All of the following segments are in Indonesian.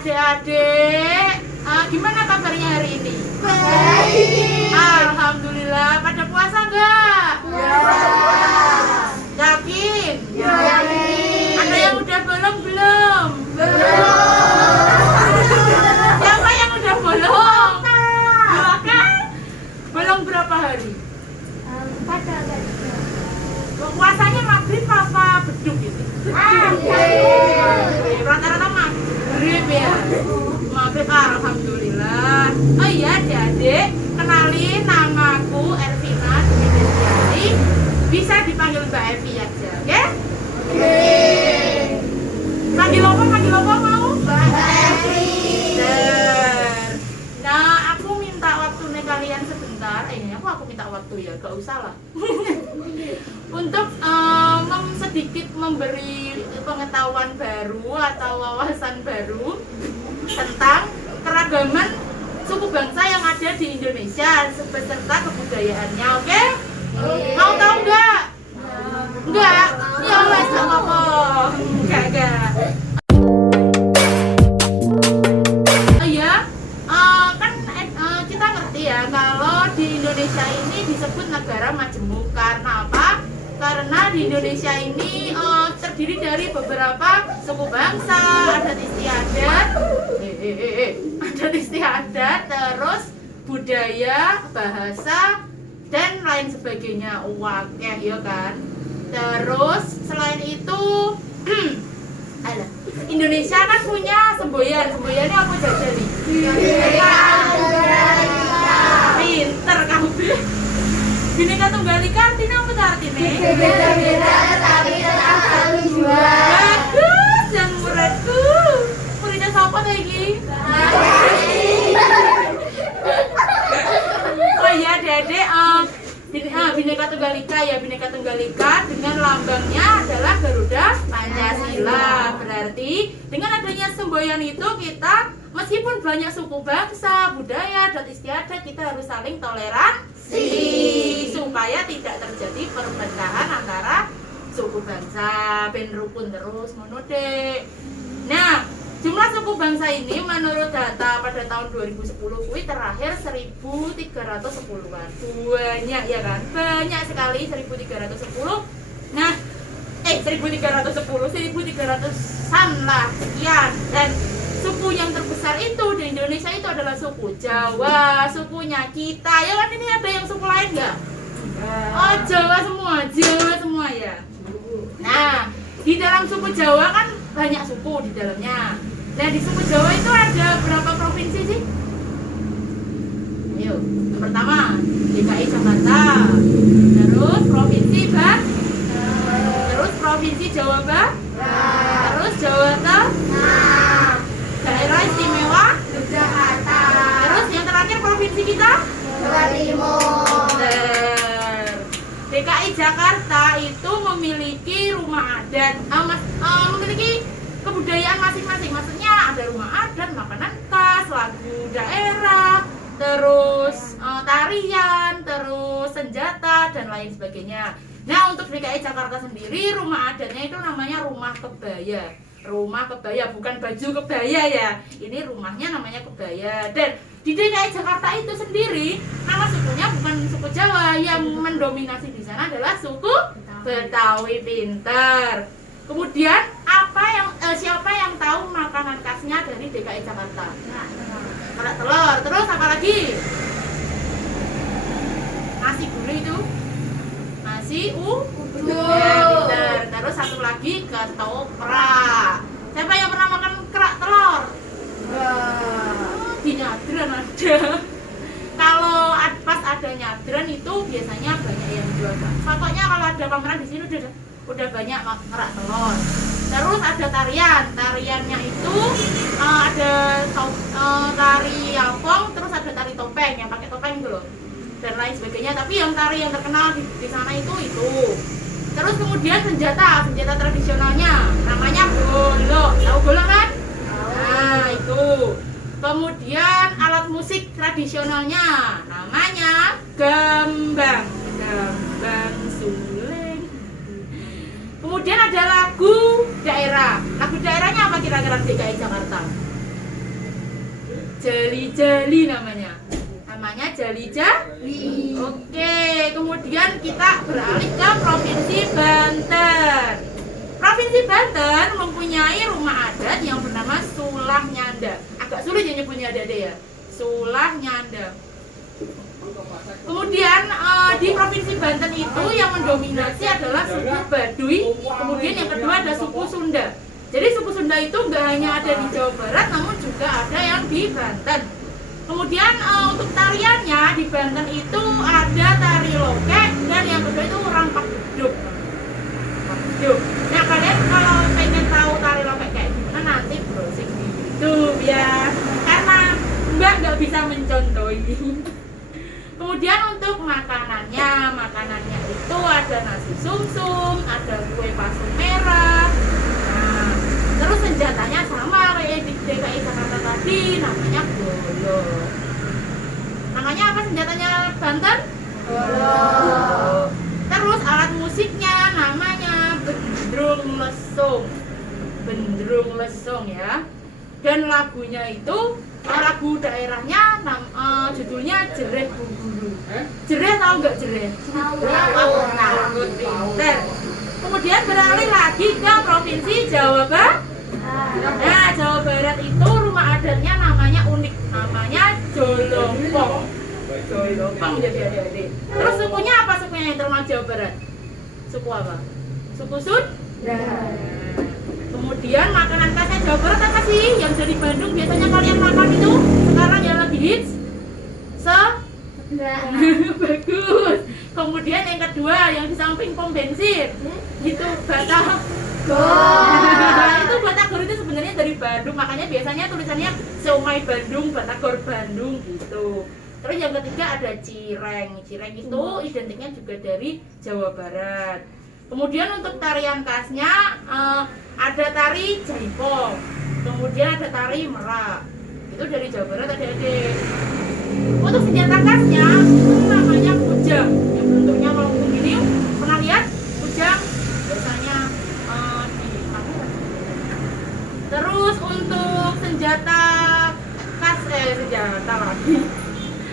Adik-adik, gimana kabarnya hari ini? Baik. Alhamdulillah. Pada puasa enggak? Ya. Yakin? Yakin. Ada yang udah bolong belum? Belum. Siapa yang udah bolong? Dua kan? Bolong berapa hari? Pada Puasanya maghrib apa beduk gitu? Rata-rata maghrib ya. Maghrib, alhamdulillah. Oh iya adik-adik, kenalin namaku Ervina Dwi. Bisa dipanggil Mbak Evi aja, oke? Panggil apa mau? Mbak Evi. Nah, aku minta waktu nih kalian sebentar. Aku minta waktu ya, gak usah lah. Untuk sedikit memberi pengetahuan baru atau wawasan baru tentang keragaman suku bangsa yang ada di Indonesia beserta kebudayaannya, oke? Mau tahu nggak? Enggak? Ya wes, gak apa-apa. Enggak. Oh iya, kan kita ngerti ya kalau di Indonesia ini disebut negara majemuk. Karena apa? Karena di Indonesia ini terdiri dari beberapa suku bangsa, adat istiadat, terus budaya, bahasa, dan lain sebagainya. Wakeh ya kan. Terus selain itu Indonesia kan punya semboyan. Semboyannya apa jadi? Pinter kamu. Bineka Tunggal Ika artinya apa artinya? Beda-beda tapi tetap saling jual. Bagus, yang muridku. Muridnya siapa lagi? Oh iya Dede, Bineka Tunggal Ika ya, Bineka Tunggal Ika dengan lambangnya adalah Garuda Pancasila. Berarti dengan adanya semboyan itu kita meskipun banyak suku bangsa, budaya, dan istiadat, kita harus saling toleransi supaya tidak terjadi perpecahan antara suku bangsa, ben rukun terus ngono dek. Nah, jumlah suku bangsa ini menurut data pada tahun 2010 kuwi terakhir 1310-an. Banyak ya kan? Banyak sekali 1310. Nah, 1300-an lah sekian. Dan suku yang terbesar itu di Indonesia itu adalah suku Jawa, sukunya kita. Ya kan ini ada yang suku lain nggak? Oh Jawa semua ya. Nah, di dalam suku Jawa kan banyak suku di dalamnya. Nah di suku Jawa itu ada berapa provinsi sih? Ayo, yang pertama DKI Jakarta, terus provinsi terus provinsi Jawa Barat, terus Jawa Tengah, daerah istimewa Yogyakarta. terus yang terakhir provinsi kita Jawa Timur. DKI Jakarta itu memiliki rumah adat, memiliki kebudayaan masing-masing. Maksudnya ada rumah adat, makanan khas, lagu daerah, terus tarian, terus senjata dan lain sebagainya. Nah untuk DKI Jakarta sendiri rumah adatnya itu namanya rumah kebaya. Rumah kebaya, bukan baju kebaya ya. Ini rumahnya namanya kebaya. Dan di DKI Jakarta itu sendiri nama sukunya bukan suku Jawa, yang mendominasi di sana adalah suku Betawi. Pinter. Kemudian siapa yang tahu makanan khasnya dari DKI Jakarta? Kerak telur. Terus apa lagi? Nasi gurih itu. Nasi ya, pinter. Terus satu lagi ketoprak. Siapa yang pernah makan kerak telur? Di Nyadran ada. Kalau pas ada Nyadran itu biasanya banyak yang jual. Pokoknya kalau ada pameran di sini udah banyak kerak telur. Terus ada tariannya itu ada tari yapong, terus ada tari topeng yang pakai topeng gitu loh, dan lain sebagainya. Tapi yang tari yang terkenal di sana itu. Terus kemudian senjata tradisionalnya namanya golok. Tahu golok kan? Nah itu. Kemudian alat musik tradisionalnya namanya gambang suling. Kemudian ada lagu daerah. Lagu daerahnya apa kira-kira DKI Jakarta? Jali-jali namanya jali-jali. Oke, kemudian kita beralih ke Provinsi Banten. Provinsi Banten mempunyai rumah adat yang bernama Sulah Nyanda. Agak sulit ya nyebutnya Dede ya, Sulah Nyanda. Kemudian di Provinsi Banten itu yang mendominasi adalah suku Baduy. Kemudian yang kedua ada suku Sunda. Jadi suku Sunda itu nggak hanya ada di Jawa Barat, namun juga ada yang di Banten. Kemudian untuk tariannya di Banten itu ada tari lokek dan yang kedua itu rampak geduk. Nah kalian kalau pengen tahu tari lokek kayak gimana nanti browsing di YouTube ya, karena Mbak nggak bisa mencontohi. Kemudian untuk makanannya itu ada nasi sumsum, ada kue pasum merah. Nah, terus senjatanya sama kayak di DKI Jakarta tadi, namanya bolo. Namanya apa senjatanya Banten? Bolo. Terus alat musiknya namanya bendrung lesung ya. Dan lagunya itu lagu daerahnya judulnya Jereh Buburu. Jereh tahu nggak jereh? Tahu. Pinter. Kemudian beralih lagi ke Provinsi Jawa Barat. Nah, Jawa Barat itu rumah adatnya namanya unik, namanya Jolompong. Jolompong jadi adik-adik. Terus sukunya apa sukunya yang terkenal Jawa Barat? Suku apa? Suku Sunda. Kemudian makanan khasnya Jawa Barat apa sih? Yang dari Bandung biasanya kalian makan itu sekarang yang lagi hits? Bagus. Kemudian yang kedua yang di samping pom bensin itu batagor. Itu batagor itu sebenarnya dari Bandung, makanya biasanya tulisannya siomay Bandung, batagor Bandung gitu. Terus yang ketiga ada cireng. Cireng itu identiknya juga dari Jawa Barat. Kemudian untuk tarian khasnya ada tari jaipong, kemudian ada tari merak. Itu dari Jawa Barat adik-adik. Untuk senjata khasnya itu namanya kujang. Yang bentuknya melengkung gini. Pernah lihat kujang? Biasanya di Madura. Terus untuk senjata khas senjata lagi.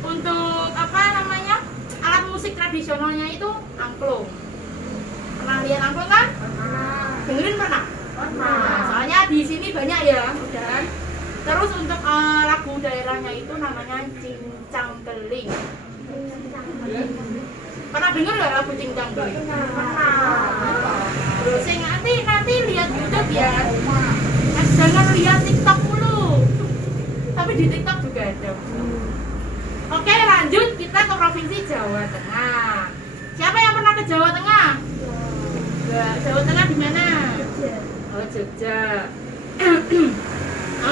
Untuk apa namanya? Alat musik tradisionalnya itu angklung. Pernah lihat angklung kan? Dengerin pernah? Nah, soalnya di sini banyak ya, udah. Terus untuk lagu daerahnya itu namanya Cincang Keling. Pernah dengar nggak lagu Cincang Keling? Browsing nanti lihat YouTube ya. Jangan lihat TikTok mulu. Tapi di TikTok juga ada. Oke, lanjut kita ke Provinsi Jawa Tengah. Siapa yang pernah ke Jawa Tengah? Jawa Tengah di mana? Oh, Jogja.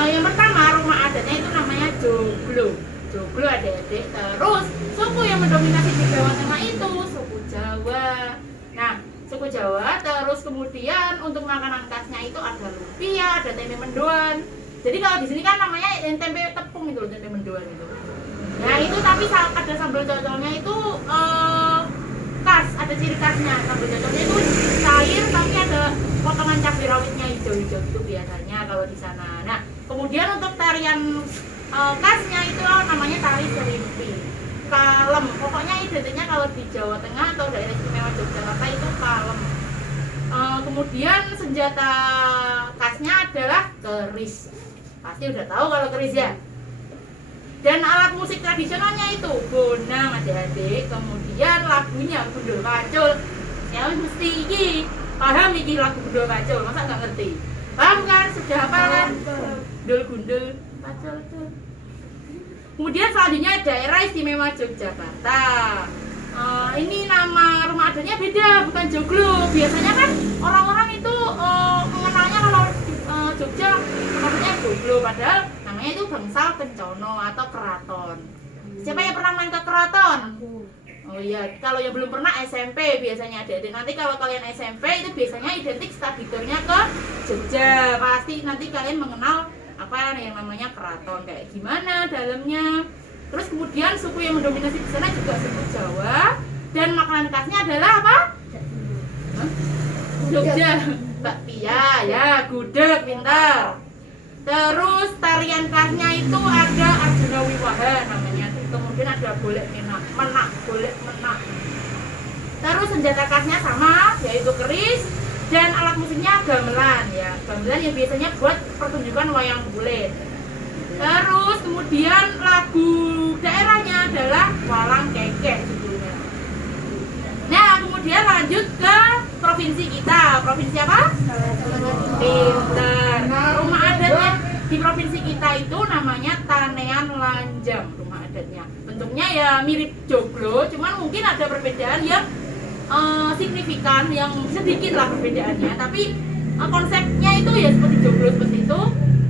Yang pertama rumah adatnya itu namanya Joglo. Joglo adik-adik. Terus suku yang mendominasi di Jawa Tengah itu suku Jawa. Nah, suku Jawa. Terus kemudian untuk makanan khasnya itu ada lumpia, ada tempe mendoan. Jadi kalau di sini kan namanya tempe tepung itu, tempe mendoan itu. Nah itu tapi ada sambal cocolnya itu khas, ada ciri khasnya. Sambal cocolnya itu cair tapi ada potongan cabai rawitnya hijau-hijau itu biasanya kalau di sana. Nah kemudian untuk tarian khasnya itu namanya tari serimpi. Kalem, pokoknya identiknya kalau di Jawa Tengah atau daerah istimewa Yogyakarta itu kalem. Kemudian senjata khasnya adalah keris. Pasti udah tahu kalau keris ya. Dan alat musik tradisionalnya itu bonang adik-adik. Kemudian lagunya gundul pacul. Ya mesti iki paham iki lagu gundul pacul, masa nggak ngerti? Paham kan? Sudah apa kan? Gundul pacul tuh. Kemudian selanjutnya daerah istimewa Yogyakarta. Ini nama rumah adatnya beda, bukan Joglo. Biasanya kan orang-orang itu mengenalnya kalau Jogja namanya Joglo, padahal namanya itu Bangsal Kencono atau Keraton. Siapa yang pernah main ke Keraton? Oh iya, kalau yang belum pernah SMP biasanya ada. Dan nanti kalau kalian SMP itu biasanya identik study tour-nya ke Jogja. Pasti nanti kalian mengenal apa yang namanya Keraton, kayak gimana dalamnya. Terus kemudian suku yang mendominasi di sana juga suku Jawa. Dan makanan khasnya adalah apa? Jogja, bakpia, ya, gudeg, pintar. Terus tarian khasnya itu ada Saha namanya. Kemudian ada golek menak, golek menak. Terus senjata khasnya sama, yaitu keris, dan alat musiknya gamelan ya. Gamelan yang biasanya buat pertunjukan wayang kulit. Terus kemudian lagu daerahnya adalah Walang Kekek judulnya. Nah, kemudian lanjut ke provinsi kita. Provinsi apa? Pinter. Rumah adatnya di provinsi kita itu namanya Tanean Lanjang rumah adatnya. Bentuknya ya mirip joglo, cuman mungkin ada perbedaan yang signifikan, yang sedikit lah perbedaannya. Tapi konsepnya itu ya seperti joglo seperti itu.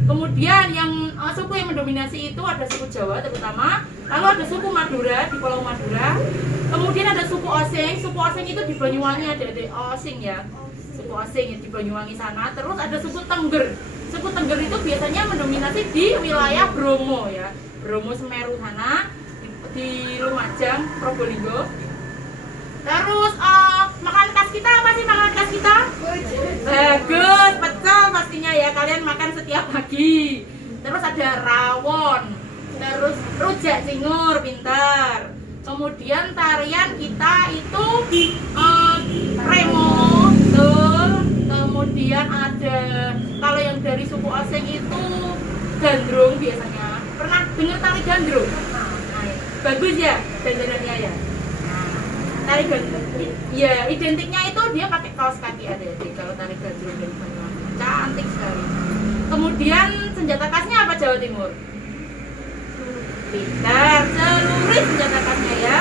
Kemudian yang suku yang mendominasi itu ada suku Jawa terutama, lalu ada suku Madura di Pulau Madura, kemudian ada suku Osing. Suku Osing itu di Banyuwangi, ada Osing ya, suku Osing di Banyuwangi sana. Terus ada suku Tengger. Suku Tengger itu biasanya mendominasi di wilayah Bromo ya, Bromo Semeru sana, di Lumajang, Probolinggo. Terus makanan khas kita apa sih makanan khas kita? Bagus, pecel pastinya ya, kalian makan setiap pagi. Terus ada rawon, terus rujak cingur, pintar. Kemudian tarian kita itu remo, betul. Kemudian ada, kalau yang dari suku Osing itu gandrung biasanya. Pernah dengar tari gandrung? Nah, bagus ya dandanannya ya. Tari gandrung, ya identiknya itu dia pakai kaos kaki adik-adik kalau tari gandrung dari Banyuwangi, cantik sekali. Kemudian senjata khasnya apa Jawa Timur? Pintar, celurit senjata khasnya ya.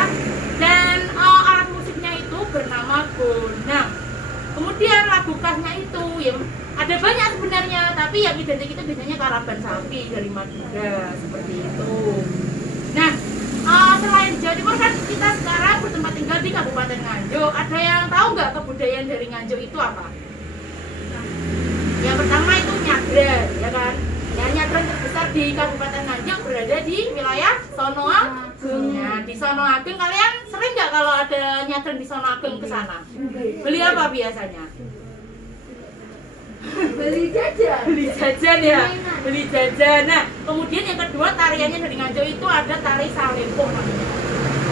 Dan alat musiknya itu bernama gonang. Kemudian lagu khasnya itu ya ada banyak sebenarnya, tapi yang identik itu biasanya karaban sapi dari Madura seperti itu. Nah, selain Jawa Timur kan kita sekarang bertempat tinggal di Kabupaten Nganjuk. Ada yang tahu nggak kebudayaan dari Nganjuk itu apa? Yang pertama itu nyadran, ya kan? Ya, nyadran terbesar di Kabupaten Nganjuk berada di wilayah Sonoagung. Nah, di Sonoagung kalian sering nggak kalau ada nyadran di Sonoagung ke sana? Beli apa biasanya? Beli jajan. Beli jajan ya, beli jajan. Nah, kemudian yang kedua tariannya dari Nganjuk itu ada tari Salepo namanya.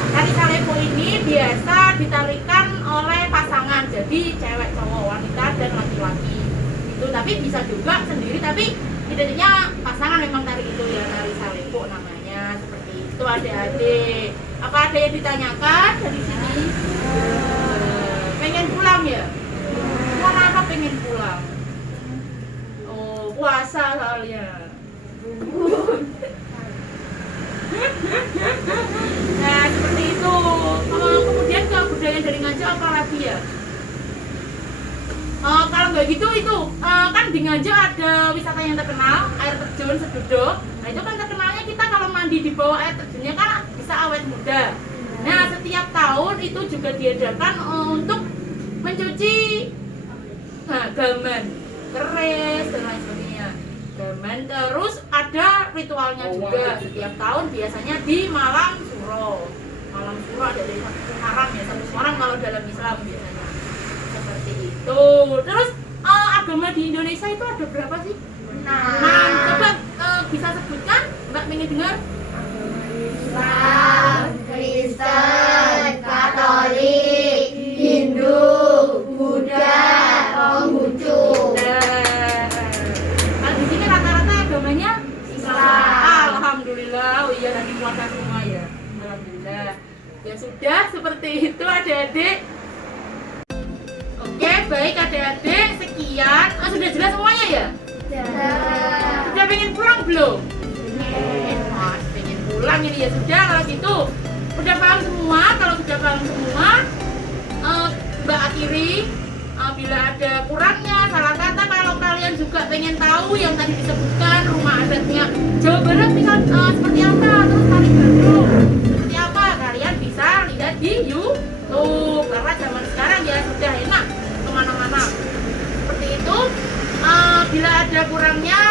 Tari Salepo ini biasa ditarikan oleh pasangan, jadi cewek cowok, wanita dan laki-laki. Itu tapi bisa juga sendiri, tapi identiknya pasangan memang tari itu ya, tari Salepo namanya. Seperti itu adik-adik. Apa ada yang ditanyakan dari sini? Pengen pulang ya? Kenapa pengen pulang? Puasa soalnya. Nah seperti itu. Kemudian kebudayaan dari Nganjuk apa lagi ya? Kalau nggak gitu itu kan di Nganjuk ada wisata yang terkenal, air terjun Seduduk. Nah itu kan terkenalnya kita kalau mandi di bawah air terjunnya kan bisa awet muda. Nah setiap tahun itu juga diadakan untuk mencuci gaman, keris dan lain sebagainya. Gaman, terus ada ritualnya juga setiap tahun biasanya di Malam Suro. Malam Suro ada dari satu Muharram ya, satu Muharram kalau dalam Islam biasanya seperti itu. Terus agama di Indonesia itu ada berapa sih? Nah, coba bisa sebutkan, Mbak pengen dengar? Islam, Kristen, Katolik, Hindu, Buddha, Konghucu. Kalau di sini rata-rata agamanya Islam. Alhamdulillah, oh iya lagi puasa semua ya. Alhamdulillah. Ya sudah seperti itu adik-adik. Oke, baik adik-adik, sekian. Sudah jelas semuanya ya? Sudah pengen pulang belum? Mas, pengen pulang ini ya sudah kalau gitu. Udah paham semua? Kalau sudah paham semua, Mbak akhiri. Bila ada kurangnya, salah kata, kalau kalian juga pengen tahu yang tadi disebutkan rumah adatnya Jawa Barat misal seperti apa, terus tari gandrung seperti apa, kalian bisa lihat di YouTube. Karena zaman sekarang ya sudah enak kemana-mana seperti itu. Bila ada kurangnya,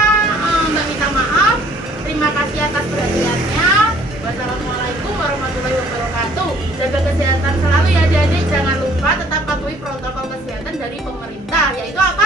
Mbak minta maaf. Terima kasih atas perhatiannya. Wassalamualaikum warahmatullahi wabarakatuh. Jaga kesehatan selalu ya adik-adik. Jangan lupa tetap patuhi protokol kesehatan dari pemerintah, yaitu apa?